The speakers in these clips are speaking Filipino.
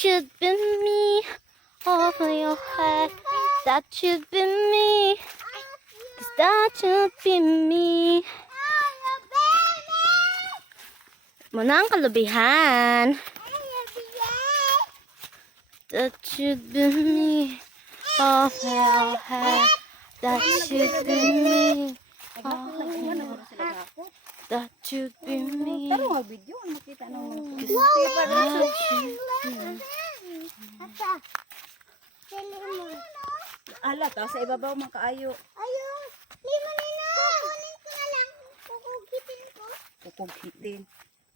should be me. Over your head. That should be me. Cause that should be me. Muna ang kalubihan. That should be me. Over your head. That should be me. Should be me. Pero nga video, ng mga That should Ata. Mo. Ala, ta sa ibabaw man kaayo. Ayun. Lima na na. Kukunin ko na lang. Kukugitin ko. Kukugitin.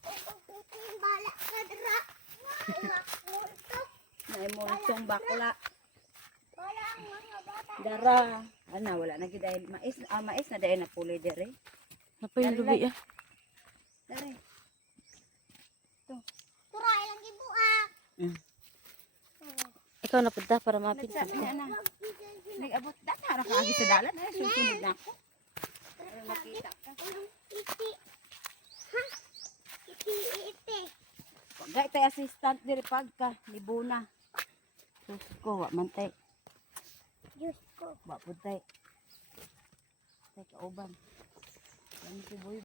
Kukugitin. Bala ka dra. Bala multo. Na imonsong bakla. Bala ang mga bata. Dara. Ana, wala na gid mais, ah, mais na dahil na pulay dire. Apa yung lubi ah? Dare. Tura, ilang gibuak. Mm. Ikaw na punta para mapit Nagsabi na na. Nag-abot da na ra kaagi sa dalan ay susunod na ako. Para makita ka. Iti. Ha? Iti, iti. Pagay tay assistant dire pagka libuna. Sus ko wa man tay. Diyos ko. Wa pud tay. Tay kauban. Yan si boy